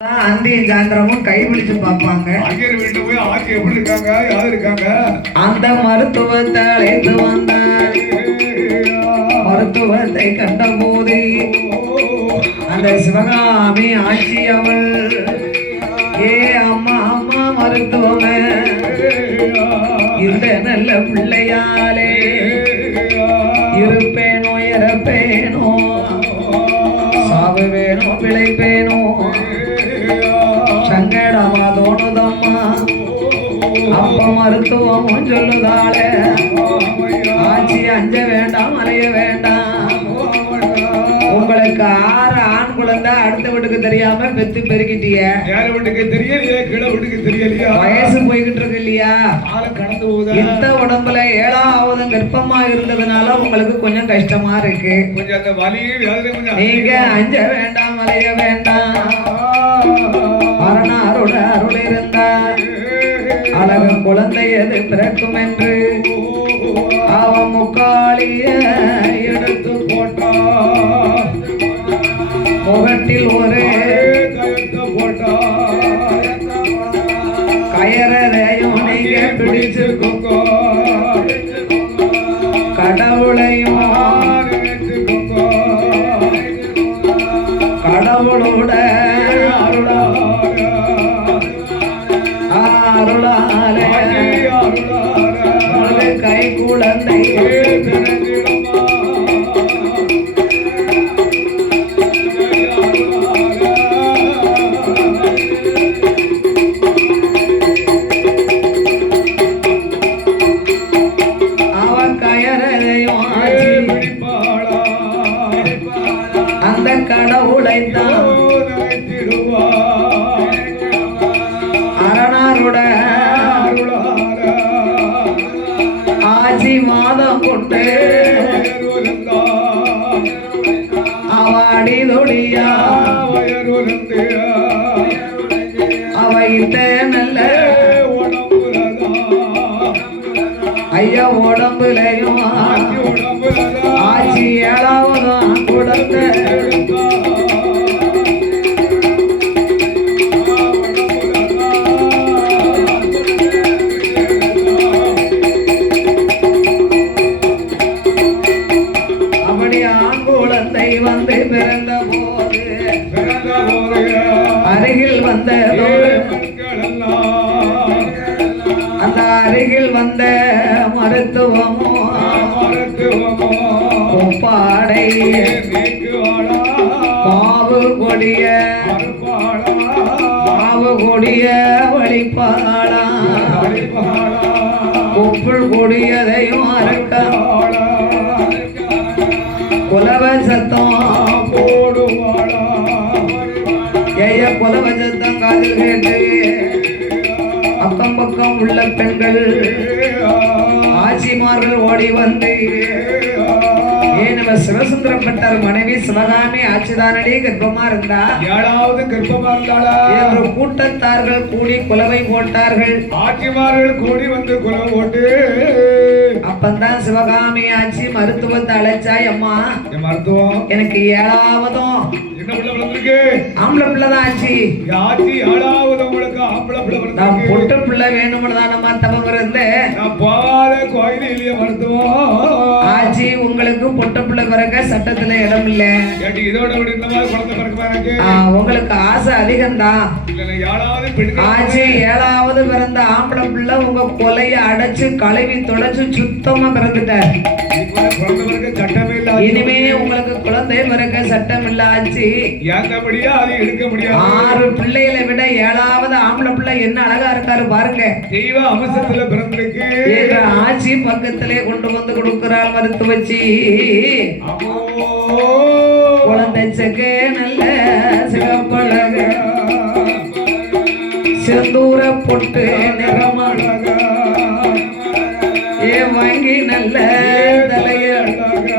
அந்தியும் சாயந்தரமும் கை பிடிச்சு பார்ப்பாங்க. அந்த மருத்துவத்தை அழைத்து வந்தார். மருத்துவத்தை கண்ட போது அந்த சிவகாமி ஆட்சி அவள் ஏ அம்மா அம்மா மருத்துவமே இந்த நல்ல பிள்ளையாலே இருப்பேனோ இறப்பேனோ சாவுவேனோ பிழைப்பேனோ சங்கடமா தோணுதம்மா. அப்ப மருத்துவமும் சொல்லுதாளே ஆட்சி அஞ்ச வேண்டாம் அலைய வேண்டாம். உங்களுக்கு 6 ஆண் குழந்தை அடுத்த வீட்டுக்கு தெரியாம பெத்து பெருக்கிட்டிய வயசு போய்கிட்டு இருக்கு இல்லையா? இந்த உடம்புல 7ஆவது கர்ப்பமா இருந்ததுனால உங்களுக்கு கொஞ்சம் கஷ்டமா இருக்கு. நீங்க அஞ்ச வேண்டாம் அலைய வேண்டாம். அரணாரோட அருள் இருந்தார் அழகு குழந்தை எது பிறக்கும் என்று அவன் முக்காளிய எடுத்து போட்டான். முகட்டில் ஒரு கயரையும் நீங்க பிடிச்சுக்கோ, கடவுளையும் கடவுளோட அருளாலே கை குழந்தை அவன் கயரையும் அந்த கடவுளை தான் அரணாருட ஆட்சி மாதம் கொண்டு அவாடி தொழியா அவையிட்ட நல்ல ஐயா உடம்புலையும் ஆட்சி 7ஆவது குழந்தை வந்து பிறந்த போது அருகில் வந்த அந்த அருகில் வந்த மருத்துவமோ பாடை பாவு கொடிய வழிபாடா கொப்புள் கொடியதையும் அறுக்க குலவ சத்தம் போடுவாளா ஏய குலவ சத்தம் காதில் கேட்டு அக்கம் பக்கம் உள்ள பெண்கள் ஆட்சிமார்கள் ஓடி வந்து நம்ம சிவசுந்தரம் பட்டார் மனைவி சிவகாமி ஆட்சிதானடி கர்ப்பமா இருந்தா 7ஆவது கர்ப்பமா இருந்தாளா என்று கூட்டத்தார்கள் கூடி குலவை போட்டார்கள். ஆட்சிமார்கள் கூடி வந்து குலவை போட்டு அப்பந்தான் சிவகாமி ஆட்சி மருத்துவத்தை அழைச்சாய். அம்மா மருத்துவம் எனக்கு 7ஆவதும் ஆம்பளை பிள்ளைதான் ஆச்சு. ஆட்சி 7ஆவது உங்களுக்கு ஆம்பளை பிள்ளை நான் பொட்டு பிள்ளை வேணும்னு தான் நம்ம தவம் இருந்தேன். போகாத கோயில் இல்லையா மருத்துவம் ஆட்சி உங்களுக்கு பொட்டு பிள்ளை பிறக்க சட்டத்துல இடம் இல்ல. இதோட உங்களுக்கு ஆசை அதிகம்தான். ஆட்சி 7ஆவது பிறந்த ஆம்பளை பிள்ளை உங்க கொலைய அடைச்சு கழுவி தொடச்சு சுத்தமா பிறந்துட்டார். இனிமே உங்களுக்கு குழந்தை பிறக்க சட்டம் இல்ல ஆச்சு. 6 பிள்ளைகளை விட 7ஆவது ஆம்பளை பிள்ளை என்ன அழகா இருக்காரு பாருங்க. தெய்வ அம்சத்துல பிறந்திருக்கு. ஆட்சி பக்கத்திலே கொண்டு வந்து கொடுக்கிறாள் மருத்துவச்சி. குழந்தை செக்கு நல்ல சிவப்பழக செந்தூர பொட்டு நிறமழக ஏ வாங்கி நல்ல தலையழக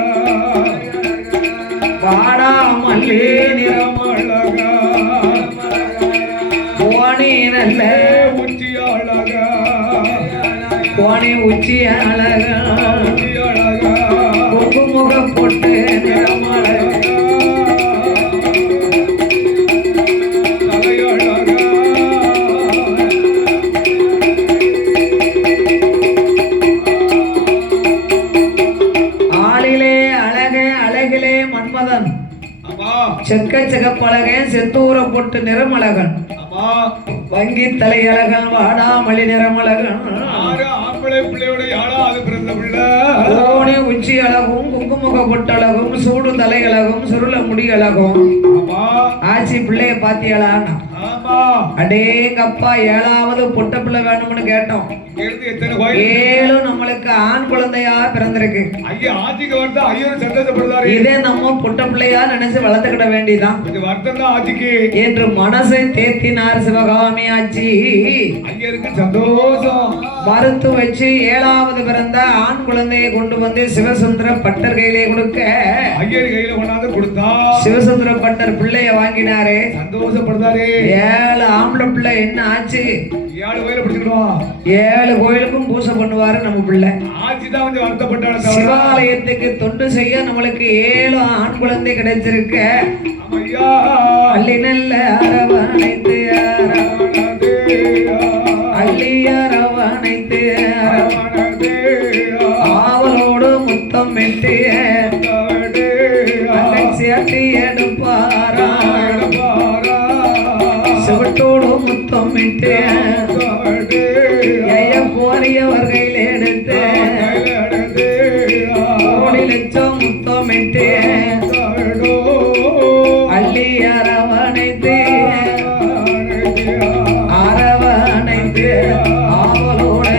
வாடாமல்லி நிறமழக கோணி நல்ல உச்சி அழக கோணி உச்சி அழக முக பொட்டு நிறமழக தலையழக பொட்டு நிறமழகன் வங்கி தலையழகன் வாடாமலி நிறமழகன் ஓனி உச்சி அழகும் குங்குமுக பொட்டழகும் சூடு தலையழகும் சுருள முடியழகும் ஆச்சி பிள்ளைய பாத்தியலான்னா அடேங்கப்பா 7வது பொட்ட பிள்ளை வேணும்னு கேட்டோம் 7 நம்மளுக்கு ஆண் குழந்தையா பிறந்திருக்கு இதே நம்ம பொட்ட பிள்ளையா நினைச்சு வளர்த்துக்கிட வேண்டியதான் என்று மனசை தேத்தினார் சிவகாமி ஆச்சி சந்தோஷம் மறுத்து வச்சு 7வது பிறந்த ஆண் குழந்தையை கொண்டு வந்து சிவசுந்தர பட்டர் கையிலே கொடுக்க சிவசுந்தர பட்டர் பிள்ளைய வாங்கினாரு சந்தோஷப்படுத்தாரு 7 ஆம்பளை பிள்ளை என்ன ஆச்சு 7 கோயிலுக்கும் பூசை பண்ணுவாரு நம்ம பிள்ளை சிவாலயத்துக்கு தொண்டு செய்ய நம்மளுக்கு 7 ஆண் குழந்தை கிடைச்சிருக்க அள்ளி நல்ல அரவணைத்து அள்ளி அரவணைத்து ஆவலோடு முத்தம் விட்டு சேர்த்தி எடுப்பாரா சிவட்டோடு முத்தம் விட்டு போறியவர்கள் எடுத்து 1 லட்சம் முத்தம் விட்டு அள்ளி அரவணைத்து அரவணைத்து ஆவலோடு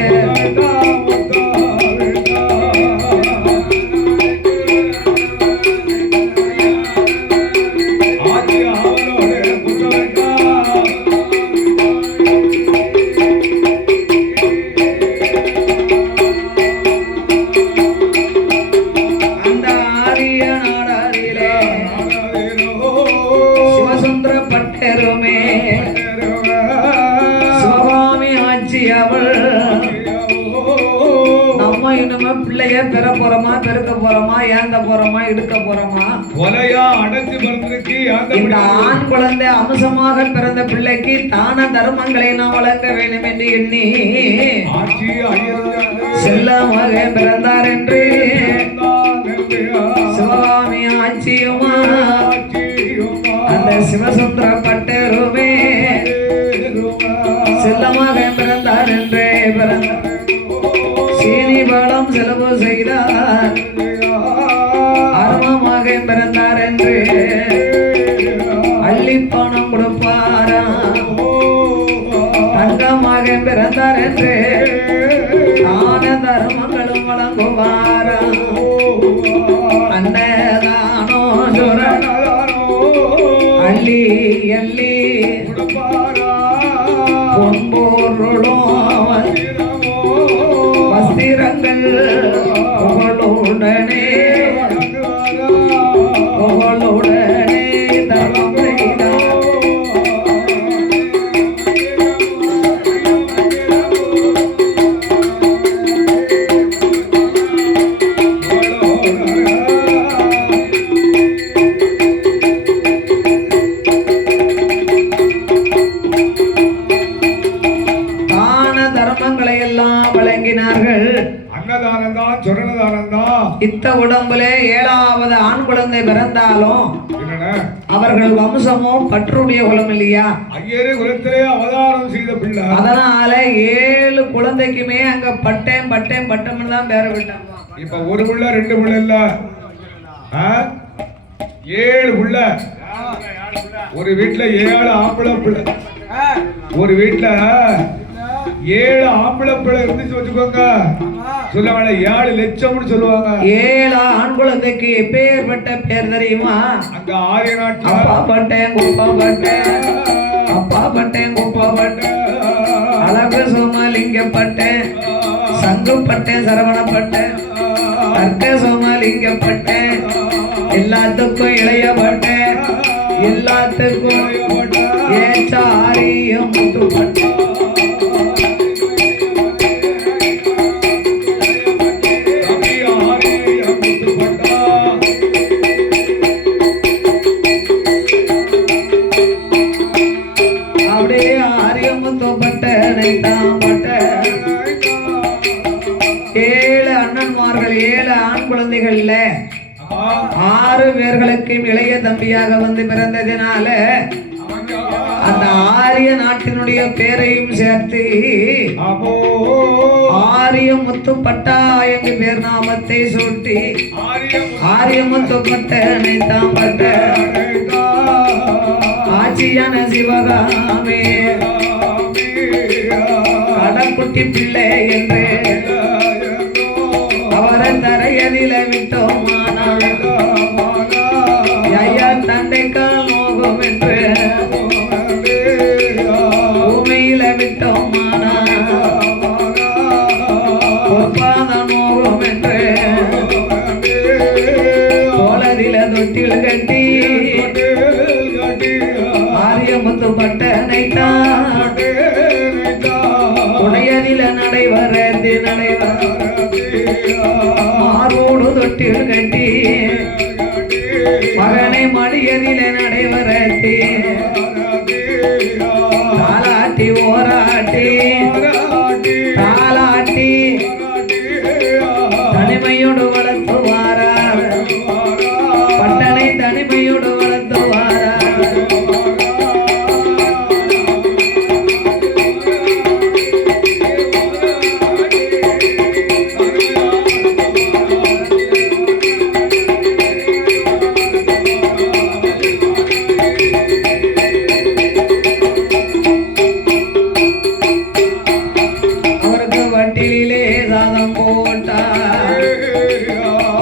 பிள்ளைய பெற போறோமா பெருக்க போறோமா ஏந்த போறோமா எடுக்க போறோமா இந்த ஆண் குழந்தை அம்சமாக பிறந்த பிள்ளைக்கு தான தர்மங்களை நாம் வழங்க வேண்டும் என்று எண்ணி செல்லமாக பிறந்தார் என்று சிவகாமி ஆட்சியுமா அந்த சிவசுந்தர பட்டருமே செல்லமாக பிறந்தார் என்றே பிறந்தார் சீனி பழம் செலவு செய்தார் அருமமாக பிறந்தார் என்று அள்ளி பணம் கொடுப்பாரா தங்கமாக பிறந்தார் என்று தான தர்மங்களும் வழங்குவாரா அன்னதானோ அள்ளி அள்ளி பொன்பொருளும் வஸ்திரங்கள் புகழுடனே புகழுடனே தர்மம் செய்தார் இத்த உடம்புல 7வது ஆண் குழந்தை பிறந்தாலும் அவர்கள் வம்சமும் பற்றுடைய குலம் இல்லையா அவதாரம் செய்த பிள்ளை அதனால 7 குழந்தைக்குமே அங்க பட்டேன் பட்டேன் பட்டம்னு தான் பேர விட்டாங்க இப்ப ஒரு புள்ள 2 புள்ள இல்ல 7 புள்ள ஒரு வீட்டுல 7 ஆம்பளை பிள்ளை ஒரு வீட்டுல 7 ஆம்பளை பிள்ளை இருந்துச்சு வச்சுக்கோங்க சொல்லுவாங்க 7 லட்சம்னு சொல்லுவாங்க 7 ஆண் குழந்தைக்கு எப்பேற்பட்ட பேர் தெரியுமா அங்க ஆரிய நாட்டுல அப்பா பட்டேன் குப்பா பட்டேன் அப்பா பட்டேன் குப்பா பட்டேன் அழகு சோமாலிங்கப்பட்டேன் சங்குப்பட்டேன் சரவணப்பட்டேன் தர்க்க சோமாலிங்கப்பட்டேன் எல்லாத்துக்கும் இளையப்பட்டேன் எல்லாத்துக்கும் ஏச்சாரியம் முட்டுப்பட்டேன் குழந்தைகள்ல 6 பேர்களுக்கும் இளைய தம்பியாக வந்து பிறந்ததினால ஆரிய நாட்டினுடைய பேரையும் சேர்த்து ஆரியமுத்து பட்டா என்று பேர் நாமத்தை சூட்டி ஆரியமுத்து பட்டனை தாம் பட்ட ஆட்சியான சிவகாமே கடக்குட்டி பிள்ளை என்று அவரை தரையதில விட்டோமானால் ஐயா தந்தைக்கால் நோகும் என்று பூமியில விட்டோமானால் பொற்பாத நோகும் என்று தோளதில தொட்டில் கட்டி ஆரியமுத்து பட்டனைத்தான் உடையதில நடைவரது மாரோடு தொட்டில் கட்டி மகனை மடியதில நடைவரது தாலாட்டி ஓராட்டி தாலாட்டி தனிமையோடு வளர்த்துவாரார் பட்டனை தனிமையோடு வளர்த்துவாரார்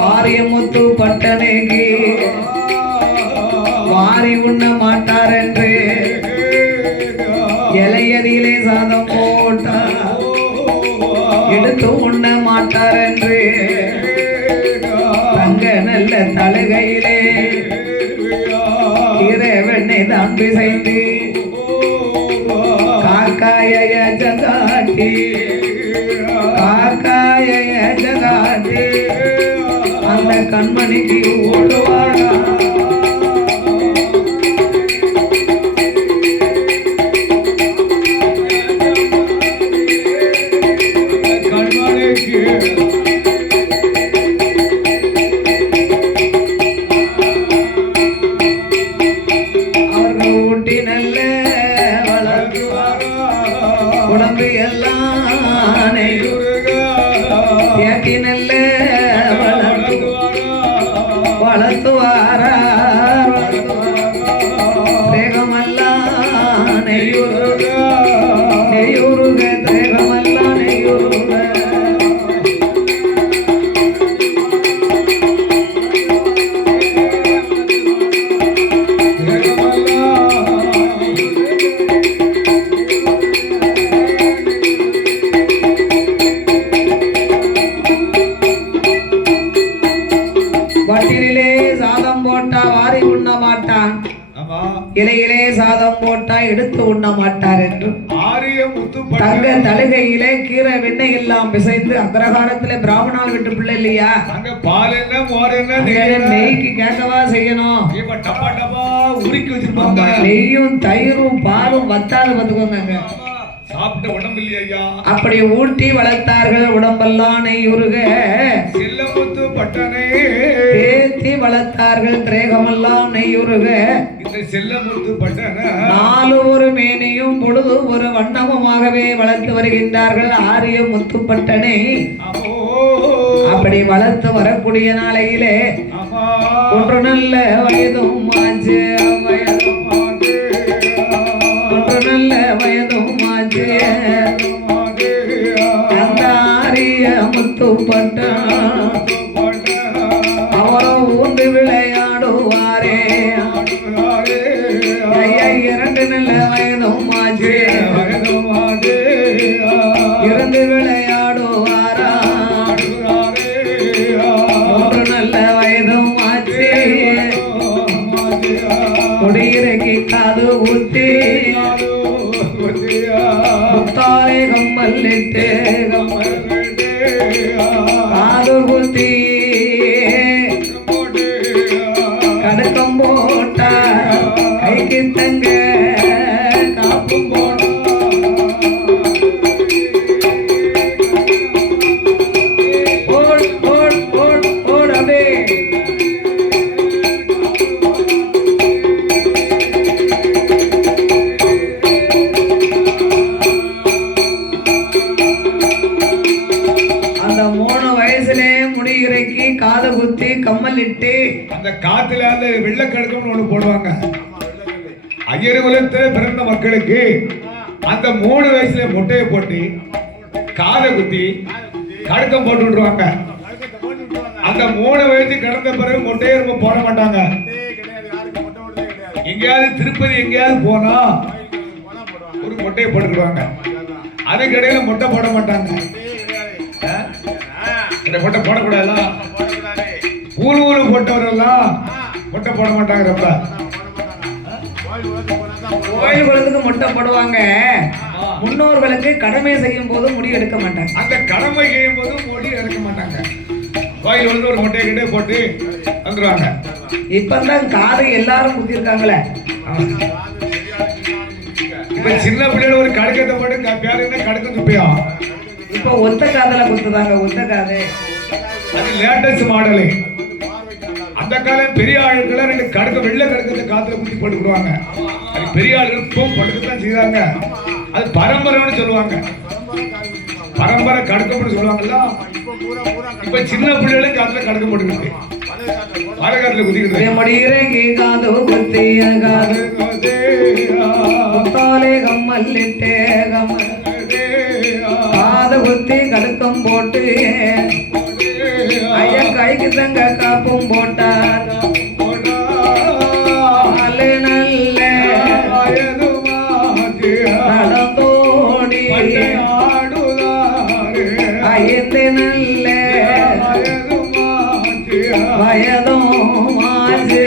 ஆரியமுத்து பட்டனைக்கு வாரி உண்ண மாட்டார் என்று இலையதிலே சாதம் போட்டார் எடுத்து உண்ண மாட்டார் என்று தங்க நல்ல தழுகையிலே இறைவனை தான் பிசைந்து காக்காய ஜகாட்டி காக்காய ஜகாட்டி அந்த கண்மணிக்கு ஓடுவாரா அவர்கள் ஊட்டி நல்ல வளர்த்துவாரா உடம்பு எல்லாம் ஏற்றி நல்ல வளர்த்துவாரார் தேகமெல்லாம் நெய்யுருக நெய்யுருக தேகமெல்லாம் நெய்யுருக வட்டிலே சாதம் போட்டா வாரி உண்ண மாட்டான் இலையிலே சாதம் போட்டா எடுத்து உண்ண மாட்டார் என்று தங்க தழுகையிலே கீரை வெண்ணெய் எல்லாம் பிசைந்து அக்ரஹாரத்திலே பிராமணால் விட்டு பிள்ளை இல்லையா நெய்க்கு கேட்கவா செய்யணும் நெய்யும் தயிரும் பாலும் வத்தாது பார்த்துக்கோங்க சாப்பிட்ட உடம்பு இல்லையா அப்படி ஊட்டி வளர்த்தார்கள் உடம்பெல்லாம் நெய்யுருக செல்லமுத்து பட்டனை தேத்தி வளர்த்தார்கள் திரேகமெல்லாம் நெய்யுருக இந்த செல்லமுத்து பட்டனை நாலு ஒரு மேனியும் பொழுது ஒரு வண்ணமுமாகவே வளர்த்து வருகின்றார்கள் ஆரிய முத்துப்பட்டனை அப்படி வளர்த்து வரக்கூடிய நாளையிலே ஒன்று நல்ல வயதும் ஆச்சு ஒன்று நல்ல வயதும் ஆச்சு அந்த ஆரிய முத்துப்பட்ட அவரோ ஊந்து விளையாடுவாரே இரண்டு நல்ல வயதும் ஆச்சு இருந்து விளையாடுவாரா ஒரு நல்ல வயதும் ஆச்சு குடியிறக்கி காது ஊத்தி முத்தாலே கம்மல்லிட்டு காது ஊத்தி கடுக்கம் போட்டா கைக்கு தங்க காப்பும் போட அந்த காத்துல அந்த வெள்ளக்கடுக்கம்னு ஒண்ணு போடுவாங்க. ஐயர் குலத்துல பிறந்த மக்களுக்கு அந்த 3 வயசுல முட்டையை போட்டு காலை குத்தி கடுக்கம் போட்டு விட்டுருவாங்க. அந்த 3 வயசு கடந்த பிறகு முட்டையை ரொம்ப போட மாட்டாங்க. எங்கேயாவது திருப்பதி எங்கேயாவது போனா ஒரு முட்டையை போட்டுக்கிடுவாங்க. அதுக்கிடையில முட்டை போட மாட்டாங்க. இந்த முட்டை போடக்கூடாதா? ஊழு போட்டவரெல்லாம் முட்டை போட மாட்டாங்க. ரொம்ப கோயில்களுக்கு முட்டை போடுவாங்க. முன்னோர்களுக்கு கடமை செய்யும் போது முடி எடுக்க மாட்டாங்க. அந்த கடமை செய்யும் போது முடி எடுக்க மாட்டாங்க. கோயில் வந்து ஒரு முட்டையை கிட்டே போட்டு வந்துருவாங்க. இப்பதான் காது எல்லாரும் குத்திருக்காங்களே. இப்ப சின்ன பிள்ளைகள் ஒரு கடுக்கத்தை போட்டு பேர் என்ன கடுக்க துப்பியா? இப்ப ஒத்த காதல குத்துதாங்க. ஒத்த காது அது லேட்டஸ்ட் மாடலு. அந்த காலம் பெரிய ஆளுகளை 2 கடுக்க வெள்ளை கடுக்கத்தை காத்துல குத்தி போட்டுக்கிடுவாங்க. அது பெரிய ஆளுகள் இப்போ படுக்கத்தான் செய்வாங்க. அது பரம்பரைன்னு சொல்லுவாங்க. பரம்பரை கடுக்கம்னு சொல்லுவாங்கல்ல. இப்ப சின்ன பிள்ளைகளும் காத்துல கடுக்க போட்டுக்கிட்டு மரகாத்துல குத்திக்கிட்டு முடிகிறேங்க காது குத்திய காது முத்தாலே கம்மல்லிட்டே கம்மல் காது குத்தி கடுக்கம் போட்டு ஐயன் கைக்கு தங்க காப்பும் போட்டார். நல்ல நடந்தோடி ஐந்து நல்ல வயதும் மாறு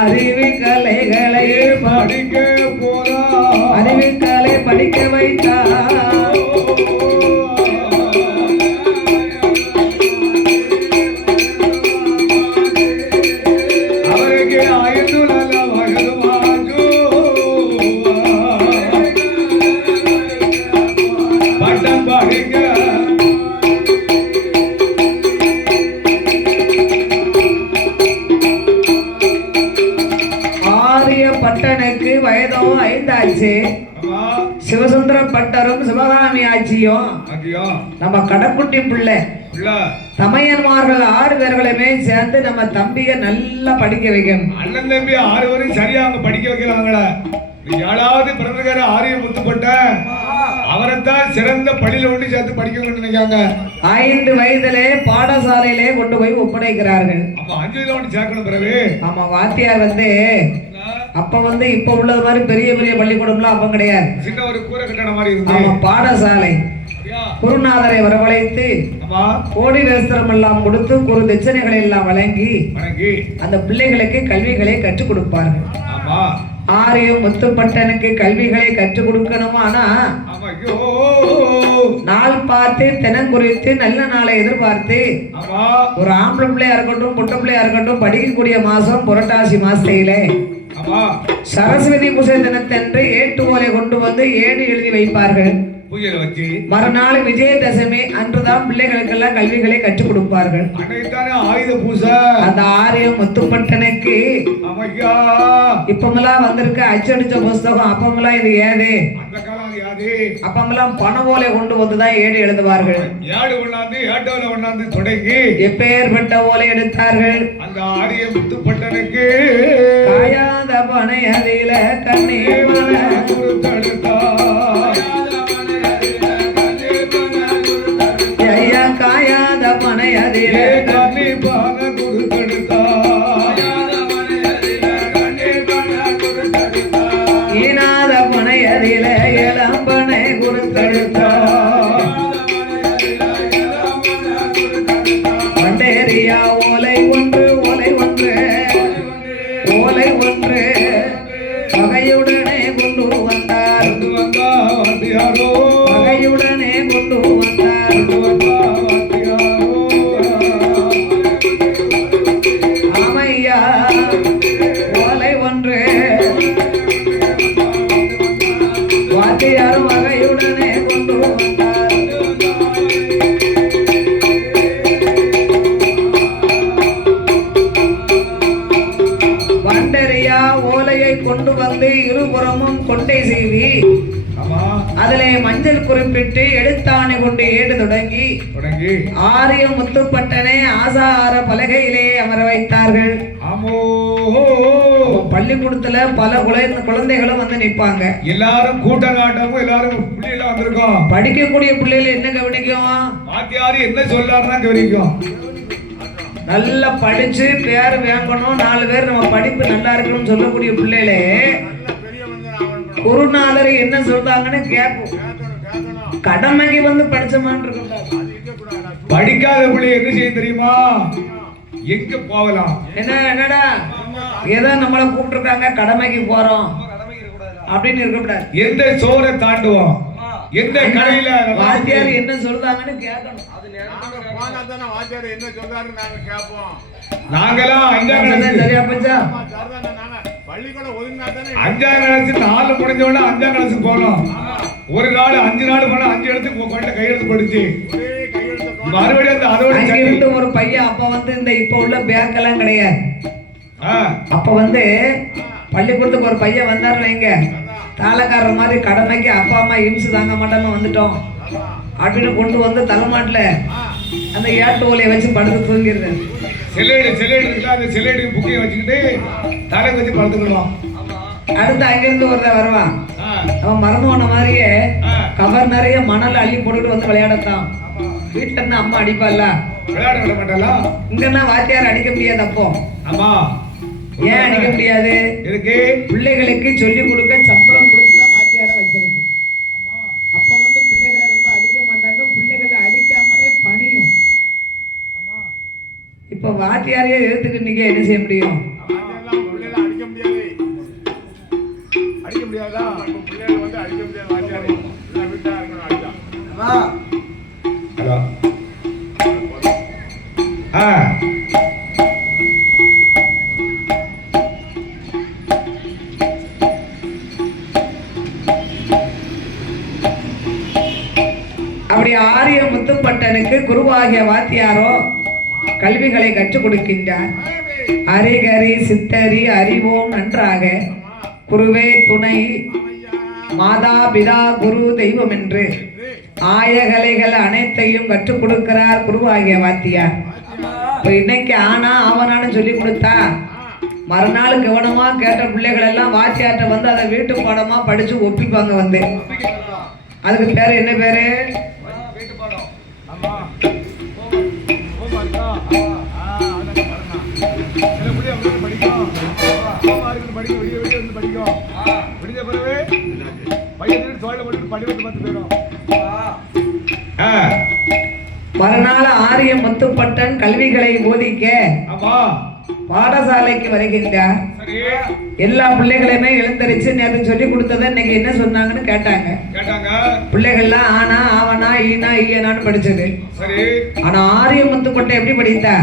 அறிவிக்கலைகளை படிக்க போறா. அறிவிக்கலை படிக்க வைத்தார். அவருக்கு 5 நல்ல வயது மாஞ்சு பட்டம் படிக்க பட்டனுக்கு வயதும் 5 ஆச்சு. சிவசுந்தர பட்டரும் சிவகாமி ஆட்சியும் நம்ம கடக்குட்டி பிள்ளை தமையன்மார்கள் 6 பேர்களுமே சேர்ந்து நம்ம தம்பிய நல்லா படிக்க வைக்கணும். அண்ணன் தம்பி 6 பேரும் சரியா அவங்க படிக்க வைக்கிறாங்களா? 7வது பிறந்தக்கார ஆரியம் முத்துப்பட்ட அவரைத்தான் சிறந்த பள்ளியில ஒன்று சேர்த்து படிக்க நினைக்காங்க. 5 வயதிலே பாடசாலையிலே கொண்டு போய் ஒப்படைக்கிறார்கள். அப்ப 5 வயதுல ஒன்று சேர்க்கணும். பிறகு ஆமா வாத்தியார் வந்து அப்ப வந்து இப்ப உள்ளது மாதிரி பெரிய பெரிய பள்ளிக்கூடம்லாம் அப்ப கிடையாது. சின்ன ஒரு கூரை கட்டண மாதிரி இருக்கு. ஆமா பாடசாலை குருநாதரை வரவழைத்து கோடி வேஸ்திரம் எல்லாம் கொடுத்து குரு தட்சணைகளை எல்லாம் வழங்கி அந்த பிள்ளைகளுக்கு கல்விகளை கற்றுக் கொடுப்பார்கள். ஆரியம் முத்துப்பட்டனுக்கு கல்விகளை கற்றுக் கொடுக்கணுமா? ஆனா நாள் பார்த்து தினம் குறித்து நல்ல நாளை எதிர்பார்த்து ஒரு ஆம்பளை பிள்ளையா இருக்கட்டும் பொட்டை பிள்ளையா இருக்கட்டும் படிக்கக்கூடிய மாசம் புரட்டாசி மாசத்திலே சரஸ்வதி பூஜை தினத்தன்று ஏட்டு ஓலை கொண்டு வந்து ஏடு எழுதி வைப்பார்கள். மறுநாள் விஜயதசமி அன்றுதான் பிள்ளைகளுக்கெல்லாம் கல்விகளை கற்றுக் கொடுப்பார்கள். ஆயுத பூசை அந்த ஆரியம் முத்துப்பட்டனுக்கு இப்பமெல்லாம் வந்திருக்க அச்சடிச்ச புஸ்தகம். அப்பமெல்லாம் இது ஏது? அப்பமெல்லாம் பண ஓலை கொண்டு வந்துதான் ஏடு எழுதுவார்கள். எப்பேற்பட்ட ஓலை எடுத்தார்கள்? அந்த ஆரியம் முத்துப்பட்டனுக்கு காயாத பனை அதில கண்ணீர் காயாத பனை அதில ஈனாத பனை அதில இளம்பனை குறுத்தெடுத்தா பண்டேரியா ஓலை ஒன்று ஓலை ஒன்று ஓலை ஒன்று வகையுடனே கொண்டு வந்தார். வகையுடனே கொண்டு வந்தார். ஆமையா ஓலை ஒன்று வாத்தியாரும் வகையுடனே கொண்டு வந்தார். குறிப்பிட்டு எடுத்தாணை கொண்டு ஏடு தொடங்கி ஆரிய முத்துப்பட்டனை ஆசார பலகையிலே அமர வைத்தார்கள். பள்ளிக்கூடத்துல பல குழந்தைகளும் வந்து நிப்பாங்க. எல்லாரும் கூட்டம் காட்டவும் எல்லாரும் பிள்ளைகள் வந்திருக்கோம். படிக்கக்கூடிய பிள்ளைகள் என்ன கவனிக்கும்? வாத்தியாரு என்ன சொல்றாருன்னா கவனிக்கும். நல்லா படிச்சு பேர் வாங்கணும், 4 பேர் நம்ம படிப்பு நல்லா இருக்கணும்னு சொல்லக்கூடிய பிள்ளைகளே குருநாதர் என்ன சொல்றாங்கன்னு கேட்கும். கடமைக்கு வந்து படிச்சமான் இருக்கும். படிக்காத பிள்ளை என்ன செய்ய தெரியுமா? எங்க போகலாம்? என்னடா ஏதோ நம்மளை கூப்பிட்டுருக்காங்க கடமைக்கு போறோம் அப்படின்னு இருக்கக்கூடாது. எந்த சோரை தாண்டுவோம், எந்த கடையில வாத்தியார் என்ன சொல்றாங்கன்னு கேட்கணும். நாங்கெல்லாம் 5ஆம் கிளாஸ் சரியா பஞ்சா 5ஆம் கிளாஸ் 4 முடிஞ்ச உடனே 5ஆம் கிளாஸுக்கு போனோம். ஒரு நாள் 5 நாள் போனா 5 இடத்துக்கு கையெழுத்து படிச்சு மறுபடியும் அதோட ஒரு பையன் அப்ப வந்து இந்த இப்ப உள்ள பேங்க் எல்லாம் கிடையாது. அப்ப வந்து பள்ளிக்கூடத்துக்கு ஒரு பையன் வந்தாரு வைங்க, தாளக்காரர் மாதிரி கடமைக்கு அப்பா அம்மா இம்சு தாங்க மாட்டாம வந்துட்டோம் அப்படின்னு கொண்டு வந்து தலைமாட்டில் அந்த ஏட்டு ஓலையை வச்சு படுத்து தூங்கிடுது. செல்லேடு இருக்குல்ல, அந்த செல்லேடு புக்கையை வச்சுக்கிட்டு தலை வச்சு படுத்துக்கிடுவோம். அடுத்து அங்கிருந்து ஒருத்தன் வருவான். அவன் மறந்துவன மாதிரியே கவர் நிறைய மணல் அள்ளி போட்டுட்டு வந்து விளையாடத்தான். வீட்டுல இருந்து அம்மா அடிப்பால, விளையாட விட மாட்டாளா? இங்கன்னா வாத்தியார் அடிக்க முடியாது. அப்போ ஆமா, ஏன் அடிக்க முடியாது? இருக்கு பிள்ளைகளுக்கு சொல்லி கொடுக்க சம்பளம் கொடுத்துதான் வாத்தியார வச்சிருக்கு. அப்ப வந்து பிள்ளைகளை ரொம்ப அடிக்க மாட்டாங்க, பிள்ளைகளை அடிக்காமலே பணியும். இப்ப வாத்தியாரையே எழுத்துக்கு நீங்க என்ன செய்ய முடியும்? அடிக்க முடியாதா? பிள்ளைகள் வந்து அடிக்க முடியாது. வாத்தியாரே வீட்டா இருக்கணும். ஹலோ அப்படி ஆரிய முத்துப்பட்டனுக்கு குருவாகிய வாத்தியாரோ கல்விகளை கற்றுக் கொடுக்கின்றார். அரிகரி சித்தரி அறிவோம் நன்றாக, குருவே துணை, மாதா பிதா குரு தெய்வம் என்று ஆயகலைகள் அனைத்தையும் கற்றுக் கொடுக்கிறார் குருவாகிய வாத்தியார். இன்னைக்கு ஆனா அவனான்னு சொல்லி கொடுத்தா மறுநாள் கவனமா கேட்ட பிள்ளைகள் எல்லாம் வாத்தியார்ட்ட வந்து அதை வீட்டு பாடமா படிச்சு ஒப்பிப்பாங்க. வந்து அதுக்கு பேரு என்ன பேரு? மறுநாள் ஆரிய முத்துப்பட்டன் கல்விகளை போதிக்க பாடசாலைக்கு வருகின்றார். எல்லா பிள்ளைகளுமே எழுந்தரிச்சு நேற்று சொல்லி கொடுத்ததை இன்னைக்கு என்ன சொன்னாங்கன்னு கேட்டாங்க. பிள்ளைகள்லாம் ஆனா ஆவனா ஈனா ஈயனான்னு படிச்சது. ஆனா ஆரிய முத்துப்பட்டன் எப்படி படித்தா?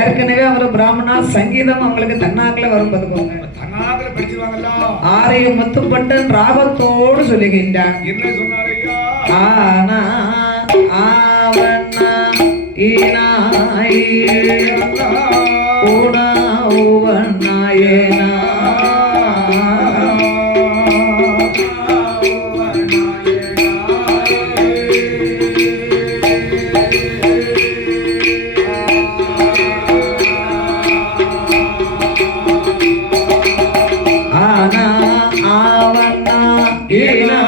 ஏற்கனவே அவர் பிராமணா, சங்கீதம் அவங்களுக்கு தன்னாக்குல வரும். பதுக்கோங்க, ஆரிய முத்துப்பட்டன் ராகத்தோடு சொல்லுகின்றார். ஆனா ஆவனா ஈனா ஊனா ஊவனா ஏனா ஆனா ஆவனா ஈனா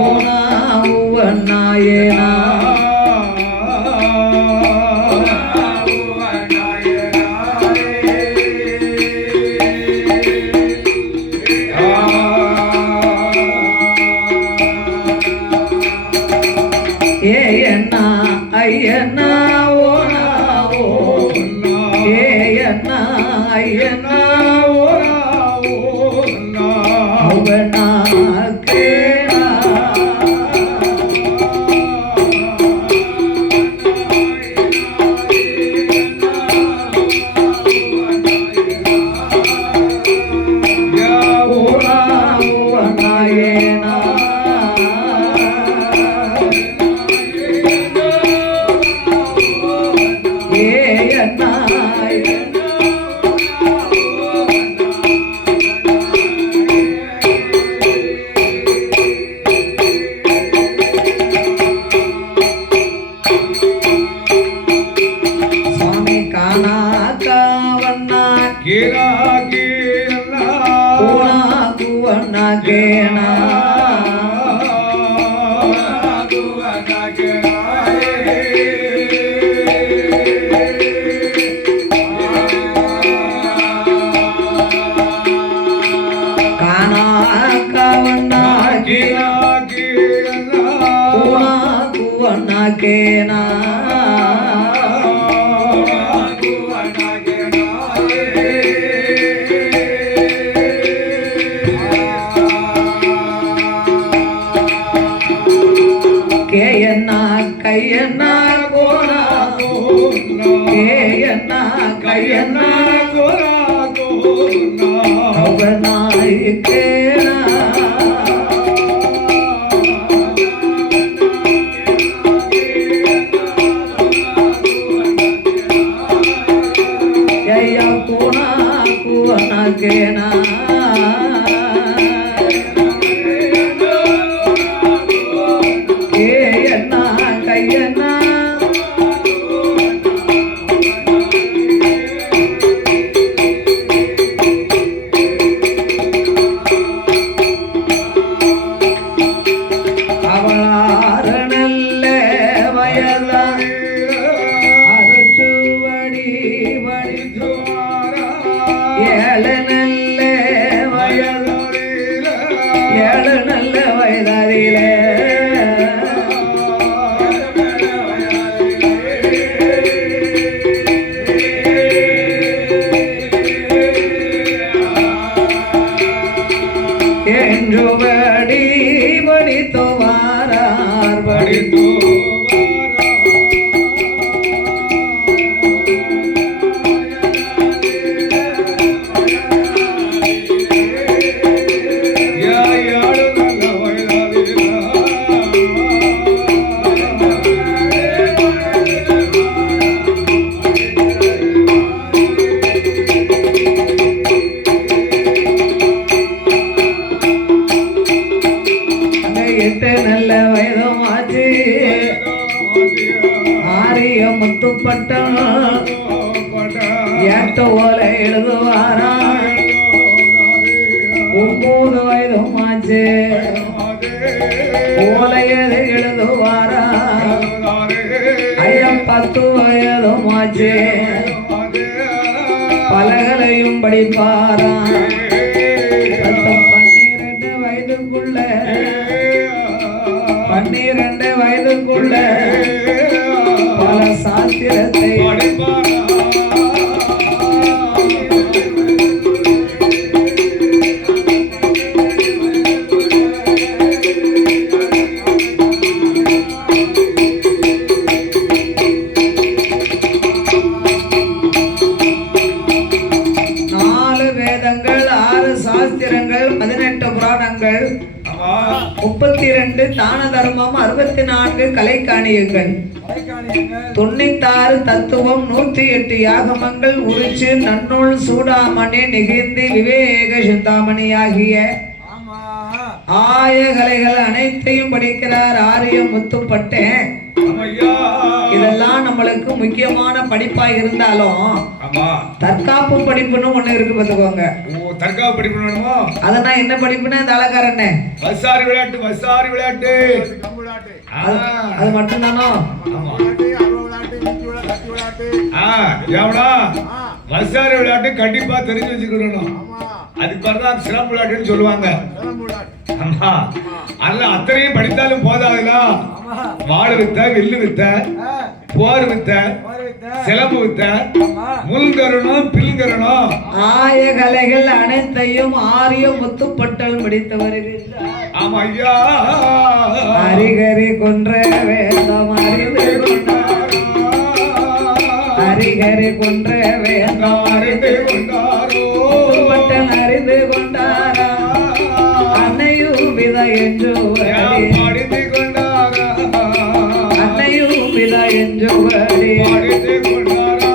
ஊனா ஊவனா ஏனா ஏயண்ணா ஐயண்ணா ஓனா ஓனா ஏயண்ணா ஐயண்ணா ஓனா ஓனா அவனா கேனா யா ஓனா ஓனா ஏனா கூவனாக்கேனா கேயன்னா கையன்னா கோனா கேயன்னா கையன்னா அவனாய் கேனா ஐயா கோனா கூவனா கேனா கேயன்னா கையன்னா அவளாரணல்ல வயதா அருச்சுவடி வடிதுவாரா ஏழு நல்ல வயதா ஏழு நல்ல வயதாரிலே என்றுபடி படித்துவாரார் படித்து எட்டு நல்ல வயதும் ஆச்சு ஆரிய முத்துப்பட்டம் ஏட்ட ஓலை எழுதுவாரா 9 வயதும் ஆச்சு ஓலையது எழுதுவாரா ஐயா 10 வயதும் ஆச்சு பலகலையும் படிப்பாரா 12 வயதுக்குள்ள 12 வயதுக்குள்ள பல சாத்திரத்தை வேதங்கள் 6 சாஸ்திரங்கள் 18 புராணங்கள் 32 தான தர்மம் 64 கலைக்காணியங்கள் 96 தத்துவம் 108 யாகமங்கள் உரிச்சு நன்னூல் சூடாமணி நிகிந்தி விவேக சிந்தாமணி ஆகிய ஆய கலைகள் அனைத்தையும் படிக்கிறார் ஆரிய முத்துப்பட்டேன். இதெல்லாம் நம்மளுக்கு முக்கியமான படிப்பா இருந்தாலும் தற்காப்பு படிப்புன்னு ஒண்ணு இருக்கு பாத்துக்கோங்க. தற்காப்பு படிப்பு வேணுமோ? அதெல்லாம் என்ன படிப்புன்னா இந்த அழகாரண்ணே வசாரி விளையாட்டு அது மட்டும் தானோ? வசாரி விளையாட்டு கண்டிப்பா தெரிஞ்சு வச்சுக்கணும். அதுக்கு பிறகு சிறப்பு விளையாட்டுன்னு சொல்லுவாங்க. ஆமா, அதுல அத்தனையும் படித்தாலும் போதாதுல. வாழ வித்த, வில்லு வித்த, போர் வித்த, சிலம்பு வித்த, முள்கரணும், பில்கரணும் ஆய கலைகள் அனைத்தையும் ஆரிய முத்துப்பட்டல் படித்தவர்கள். ஆமா ஐயா, ஹரிகரி கொன்ற வேதம் அறிந்து கொண்டாரோ, ஹரிகரி கொன்ற வேதம் அறிந்து கொண்டாரோ, பட்டல் அறிந்து கொண்டாரா அன்னையும் வித என்று படித்து கொண்டாரா, அன்னையும் வித என்று படித்து கொண்டாரா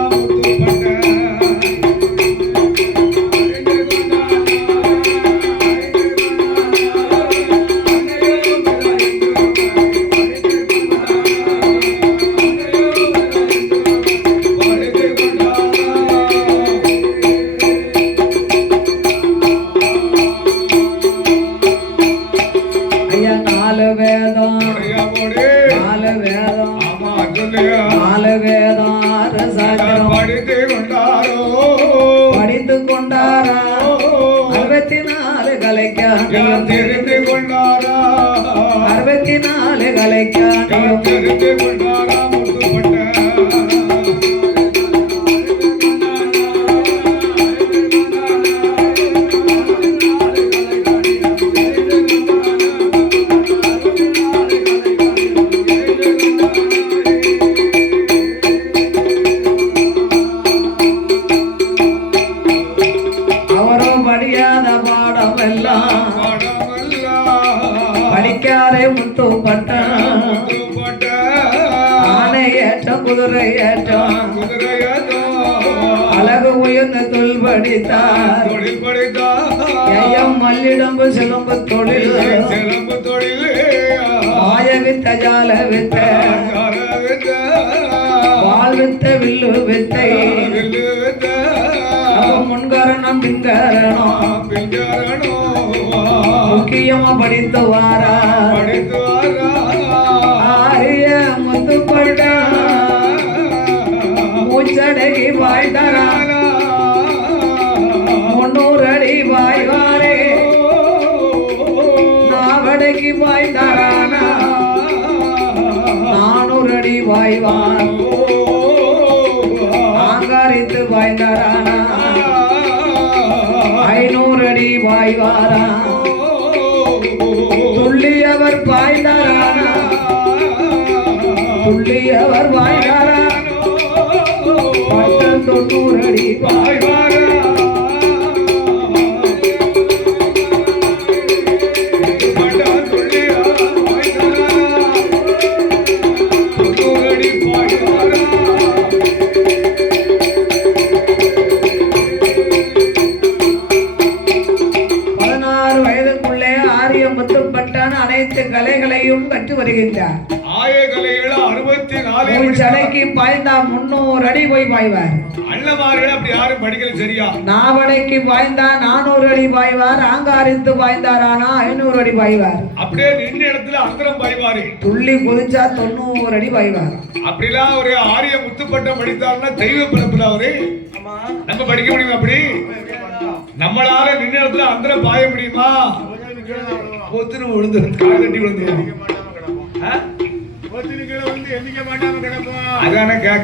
படித்து கொண்டாரா 64 கலைக்காண்டியம் தெரிந்து கொண்டாரா 64 64 கலைக்காண்டியும் தெரிந்து கொண்டாரா முத்துப்பட்ட அவரும் படியாத பாடமெல்லாம் படிக்காதே முத்துப்பட்ட ஆனை ஏற்றம் குதிரை ஏற்றம் அழகு உயர்ந்த தொல் படித்தார் ஐயம் மல்லிடம்பு சிலம்பு தொழில் ஆய வித்த ஜால வித்த வாள் வித்த வில்லு வித்தை முன்கரணம் பின்கரணம் முக்கியமா படித்து வாரா ஆரிய முத்துப்பட்ட மூச்சடகி வாய்தரா 300 அடி வாய்வாரே நாவடகி வாய்தரானா 400 அடி வாய்வார் ஆங்காரித்து வாய்தரானா 500 அடி வாய்வாரா துள்ளியவர் பாய்ந்தாரானா துள்ளியவர் வாய்ந்தாரா 90 அடி வாய்வாரா அனைத்து கலைகளையும் கற்று வருகின்றார். ஆய கலைகள் 64 சடைக்கு பாய்ந்தா 300 அடி போய் பாய்வார். அண்ணமார்கள் அப்படி யாரும் படிக்கல சரியா. நாவடைக்கு பாய்ந்தா 400 அடி பாய்வார். ஆங்காரித்து பாய்ந்தாரானா 500 அடி பாய்வார். அப்படியே நின்ன இடத்துல அந்தரம் பாய்வாரு. துள்ளி குதிச்சா 90 அடி பாய்வார். அப்படிலாம் ஒரு ஆரிய முத்துப்பட்டம் படித்தாருன்னா தெய்வ பிறப்புல அவரு நம்ம படிக்க முடியுமா? அப்படி நம்மளால நின்ன இடத்துல அந்தரம் பாய முடியுமா? பொத்துரு விழுந்து கால் கட்டி விழுந்து அதான கேட்க